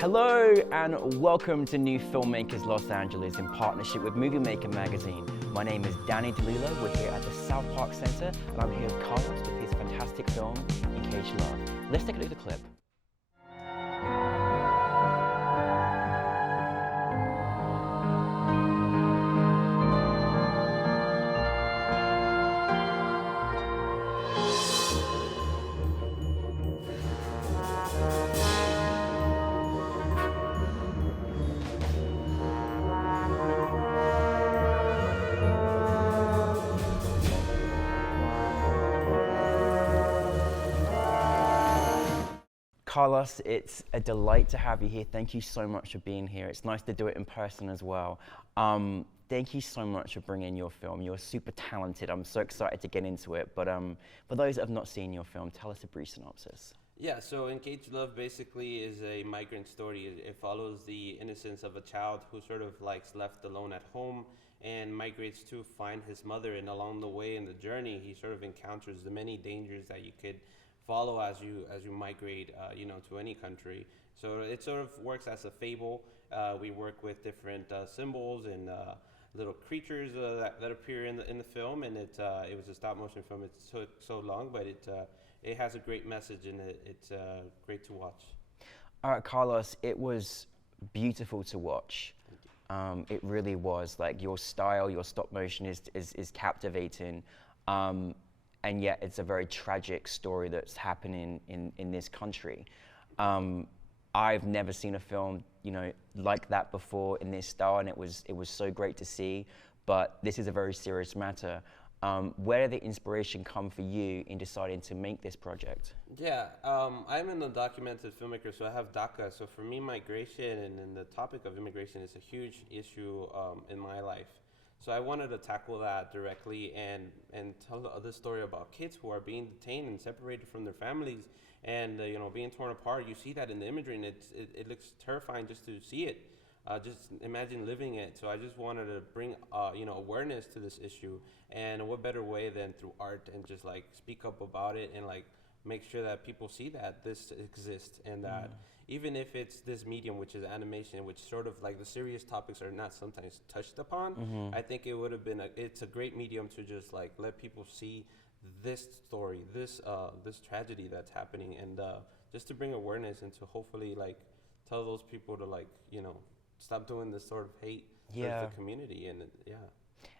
Hello and welcome to New Filmmakers Los Angeles in partnership with Movie Maker magazine. My name is Danny DeLulo. We're here at the South Park Center and I'm here with Carlos with his fantastic film, In Case You Love. Let's take a look at the clip. Carlos, it's a delight to have you here. Thank you so much for being here. It's nice to do it in person as well. Thank you so much for bringing your film. You're super talented. I'm so excited to get into it. But for those that have not seen your film, tell us a brief synopsis. Yeah, so In Case You Love basically is a migrant story. It follows the innocence of a child who sort of left alone at home and migrates to find his mother. And along the way in the journey, he sort of encounters the many dangers that you could follow as you migrate, to any country. So it sort of works as a fable. We work with different symbols and little creatures that appear in the film, and it was a stop motion film. It took so long, but it has a great message, and it's great to watch. All right, Carlos, it was beautiful to watch. It really was. Like, your style, your stop motion is captivating. And yet it's a very tragic story that's happening in this country. I've never seen a film, like that before in this style, and it was so great to see. But this is a very serious matter. Where did the inspiration come for you in deciding to make this project? Yeah, I'm an undocumented filmmaker, so I have DACA. So for me, migration and the topic of immigration is a huge issue in my life. So I wanted to tackle that directly and tell the story about kids who are being detained and separated from their families and being torn apart. You see that in the imagery, and it looks terrifying just to see it. Just imagine living it. So I just wanted to bring awareness to this issue, and what better way than through art and just speak up about it and make sure that people see that this exists and that even if it's this medium, which is animation, which sort of the serious topics are not sometimes touched upon, I think it would have been it's a great medium to just let people see this story, this tragedy that's happening, and just to bring awareness and to hopefully tell those people to stop doing this sort of hate towards the community. And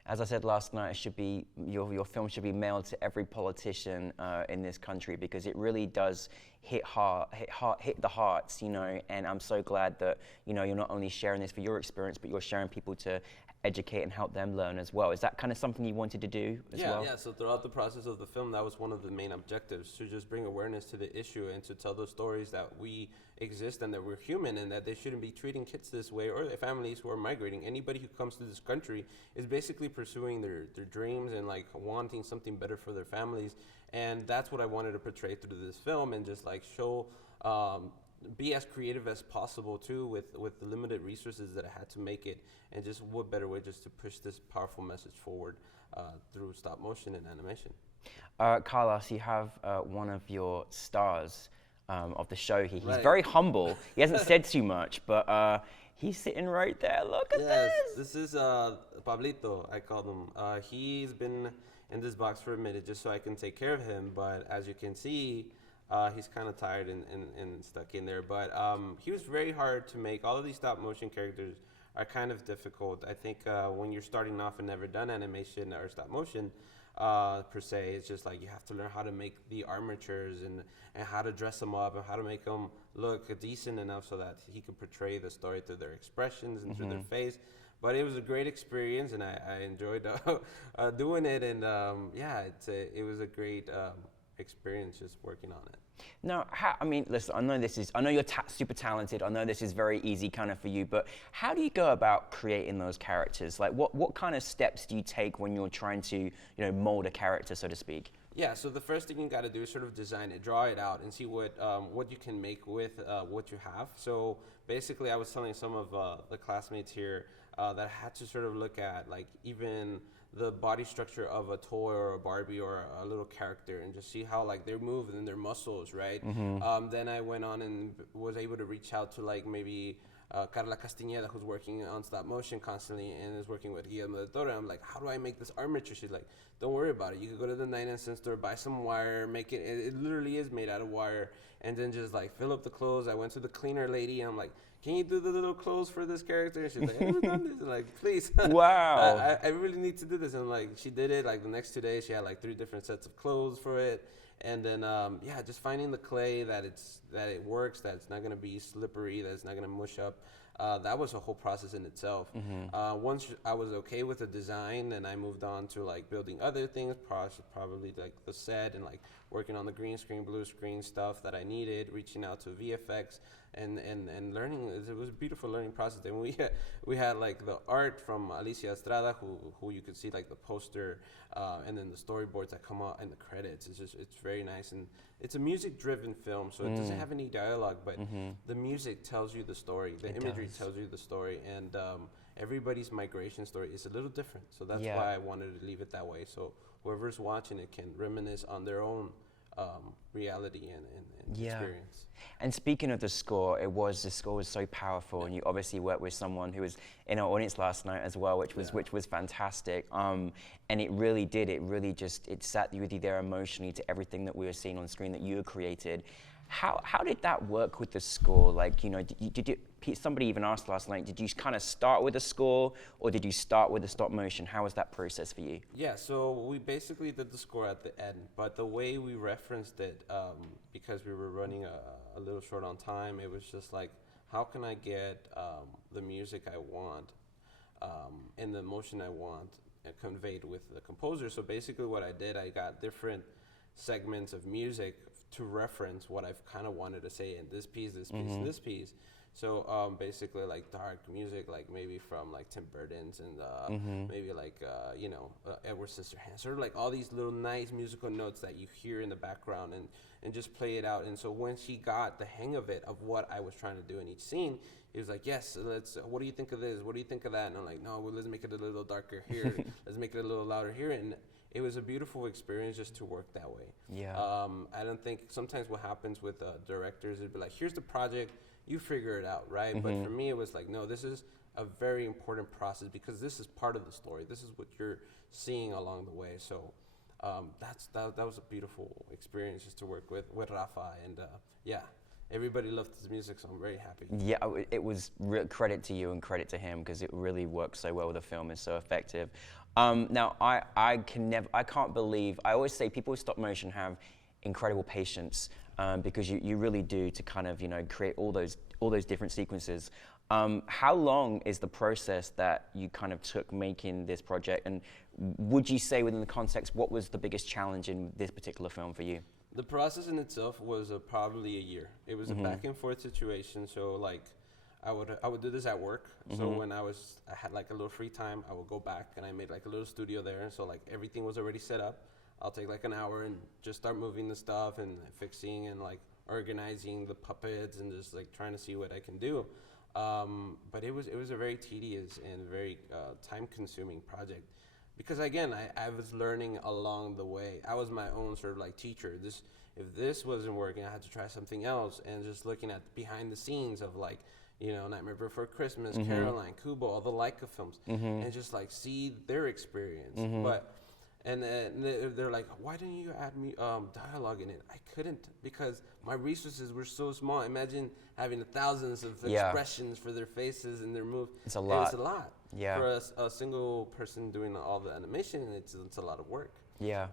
As I said last night, it should be your film should be mailed to every politician in this country, because it really does hit the hearts, And I'm so glad that you're not only sharing this for your experience, but you're sharing people to educate and help them learn as well. Is that kind of something you wanted to do as well? Yeah. So throughout the process of the film, that was one of the main objectives, to just bring awareness to the issue and to tell those stories that we exist and that we're human and that they shouldn't be treating kids this way, or their families who are migrating. Anybody who comes to this country is basically pursuing their dreams and wanting something better for their families. And that's what I wanted to portray through this film, and just show be as creative as possible too with the limited resources that I had to make it, and just what better way just to push this powerful message forward through stop motion and animation. Carlos, you have one of your stars of the show here. He's very humble. He hasn't said too much, but he's sitting right there. Look at this. This is Pablito, I call him. He's been in this box for a minute just so I can take care of him, but as you can see, he's kind of tired and stuck in there. But he was very hard to make. All of these stop motion characters are kind of difficult. I think when you're starting off and never done animation or stop motion per se, it's just you have to learn how to make the armatures and how to dress them up and how to make them look decent enough so that he could portray the story through their expressions and through their face. But it was a great experience, and I enjoyed doing it. And it was a great experience just working on it. Now, listen, I know you're super talented. I know this is very easy kind of for you, but how do you go about creating those characters? What kind of steps do you take when you're trying to, mold a character, so to speak? Yeah, so the first thing you got to do is sort of design it, draw it out, and see what you can make with what you have. So basically, I was telling some of the classmates here, that I had to sort of look at, like even the body structure of a toy or a Barbie or a little character, and just see how like they move and their muscles, right? Then I went on and was able to reach out to like maybe Carla Castañeda, who's working on stop motion constantly and is working with Guillermo del Toro. I'm like, how do I make this armature? She's like, don't worry about it. You could go to the 99-cent store, buy some wire, make it. It literally is made out of wire, and then just like fill up the clothes. I went to the cleaner lady, and I'm like, can you do the little clothes for this character? And she's like, I've never done this. I'm like, please. Wow. I really need to do this. And like, she did it. Like the next 2 days, she had like 3 different sets of clothes for it. And then, yeah, just finding the clay that it works, that it's not gonna be slippery, that it's not gonna mush up. That was a whole process in itself. Once I was okay with the design, then I moved on to like building other things, probably like the set and like working on the green screen, blue screen stuff that I needed, reaching out to VFX and learning. It was a beautiful learning process. And we had like the art from Alicia Estrada, who you could see like the poster, and then the storyboards that come out and the credits. It's very nice, and it's a music-driven film, so it doesn't have any dialogue, but the music tells you the story, the imagery tells you the story, and everybody's migration story is a little different. So that's why I wanted to leave it that way, so whoever's watching it can reminisce on their own reality and experience. And speaking of the score, the score was so powerful, and you obviously worked with someone who was in our audience last night as well, which was fantastic. And it really it sat with you there emotionally to everything that we were seeing on screen that you had created. How did that work with the score? Like, you know, somebody even asked last night, did you kind of start with the score, or did you start with the stop motion? How was that process for you? Yeah, so we basically did the score at the end, but the way we referenced it, because we were running a little short on time, it was just like, how can I get the music I want and the emotion I want conveyed with the composer? So basically what I did, I got different segments of music to reference what I've kind of wanted to say in this piece, and this piece. So basically like dark music, like maybe from like Tim Burton's and maybe like, Edward Scissorhands, sort of like all these little nice musical notes that you hear in the background and just play it out. And so when she got the hang of it, of what I was trying to do in each scene, he was like, yes, what do you think of this? What do you think of that? And I'm like, no, well, let's make it a little darker here. Let's make it a little louder here. And it was a beautiful experience just to work that way. Yeah. I don't think sometimes what happens with directors is be like, here's the project, you figure it out, right? But for me, it was like, no, this is a very important process because this is part of the story. This is what you're seeing along the way. So that was a beautiful experience just to work with Rafa, and everybody loved his music, so I'm very happy. Yeah, it was credit to you and credit to him because it really works so well with the film. It's so effective. Now, I can't believe, I always say people with stop motion have incredible patience because you really do to kind of, create all those different sequences. How long is the process that you kind of took making this project? And would you say within the context, what was the biggest challenge in this particular film for you? The process in itself was probably a year. It was a back and forth situation. So like, I would do this at work. So when I had like a little free time, I would go back and I made like a little studio there. And so like everything was already set up. I'll take like an hour and just start moving the stuff and fixing and like organizing the puppets and just like trying to see what I can do. But it was a very tedious and very time-consuming project because again, I was learning along the way. I was my own sort of like teacher. If this wasn't working, I had to try something else, and just looking at behind the scenes of like, Nightmare Before Christmas, Caroline, Kubo, all the Leica films, and just like see their experience. And they're like, why didn't you add me dialogue in it? I couldn't because my resources were so small. Imagine having thousands of expressions for their faces and their moves. It's a lot. It's a lot. Yeah. For a single person doing all the animation, it's a lot of work. Yeah.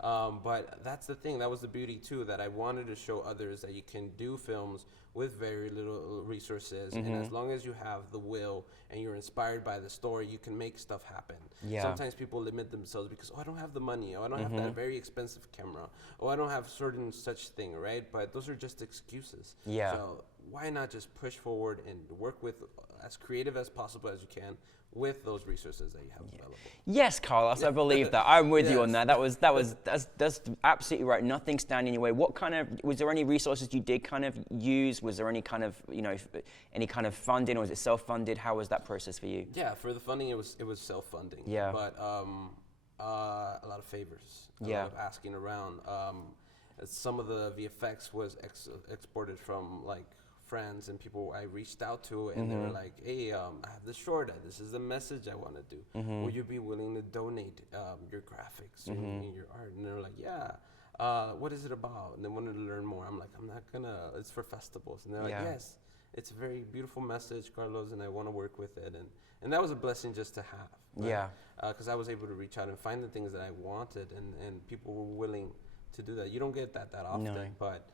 But that's the thing. That was the beauty too, that I wanted to show others that you can do films with very little resources, and as long as you have the will and you're inspired by the story, you can make stuff happen. Yeah. Sometimes people limit themselves because, I don't have the money, I don't have that very expensive camera, I don't have certain such thing, right? But those are just excuses. Yeah. So why not just push forward and work with as creative as possible as you can with those resources that you have available. Yes, Carlos, I believe that. I'm with you on Yes. that. That's absolutely right. Nothing standing in your way. What kind of, was there any resources you did kind of use? Was there any kind of, any kind of funding, or was it self-funded? How was that process for you? Yeah, for the funding, it was self-funding. Yeah. But a lot of favors. A Yeah. lot of asking around. Some of the VFX was exported from like friends and people I reached out to, and they were like, "Hey, I have this short. This is the message I want to do. Would you be willing to donate your graphics and your art?" And they're like, "Yeah." What is it about? And they wanted to learn more. I'm like, I'm not gonna. It's for festivals. And they're like, "Yes, it's a very beautiful message, Carlos, and I want to work with it." And that was a blessing just to have. Right? Yeah. Because I was able to reach out and find the things that I wanted, and people were willing to do that. You don't get that often, No. but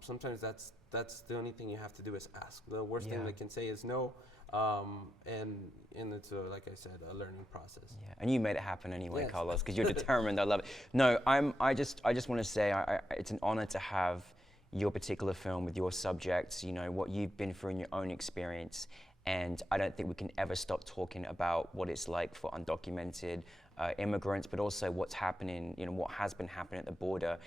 sometimes that's the only thing you have to do is ask. The worst thing they can say is no, and it's like I said, a learning process. Yeah, and you made it happen anyway, Yes. Carlos, because you're determined. I love it. No, I just want to say it's an honor to have your particular film with your subjects. What you've been through in your own experience, and I don't think we can ever stop talking about what it's like for undocumented immigrants, but also what's happening. What has been happening at the border.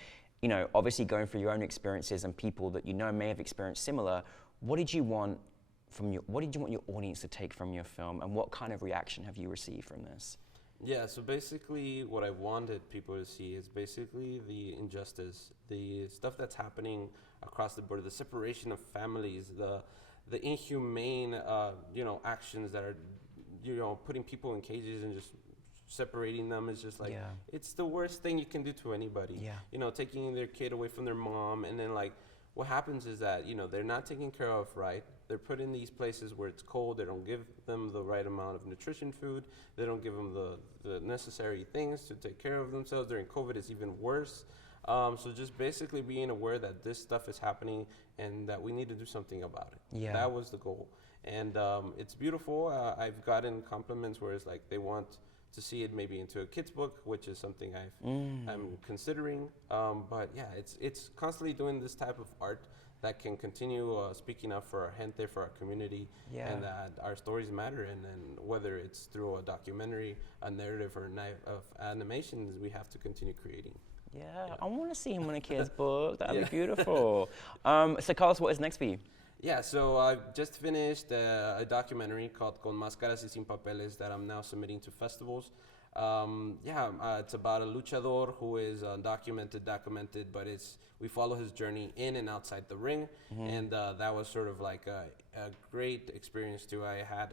Obviously going through your own experiences and people that may have experienced similar. What did you want your audience to take from your film, and what kind of reaction have you received from this? Yeah, so basically what I wanted people to see is basically the injustice, the stuff that's happening across the border, the separation of families, the inhumane actions that are putting people in cages and just separating them is just like, it's the worst thing you can do to anybody. Yeah. Taking their kid away from their mom, and then like what happens is that they're not taken care of right. They're put in these places where it's cold. They don't give them the right amount of nutrition food. They don't give them the necessary things to take care of themselves. During COVID, it's even worse. So just basically being aware that this stuff is happening and that we need to do something about it. Yeah. That was the goal. And it's beautiful. I've gotten compliments where it's like they want to see it maybe into a kid's book, which is something I'm considering. But yeah, it's constantly doing this type of art that can continue speaking up for our gente, for our community, and that our stories matter. And then whether it's through a documentary, a narrative, or of animations, we have to continue creating. Yeah, I want to see him in a kid's book. That'd be beautiful. So Carlos, what is next for you? Yeah, so I've just finished a documentary called Con Máscaras y Sin Papeles that I'm now submitting to festivals. It's about a luchador who is documented, but we follow his journey in and outside the ring, and that was sort of like a great experience too. I had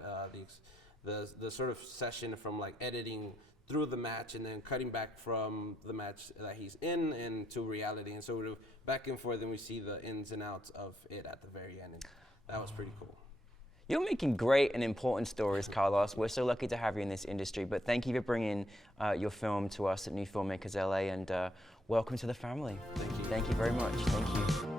the sort of session from like editing through the match and then cutting back from the match that he's in and to reality, and sort of back and forth, and we see the ins and outs of it at the very end, and that was pretty cool. You're making great and important stories, Carlos. We're so lucky to have you in this industry, but thank you for bringing your film to us at New Filmmakers LA, and welcome to the family. Thank you. Thank you very much. Thank you.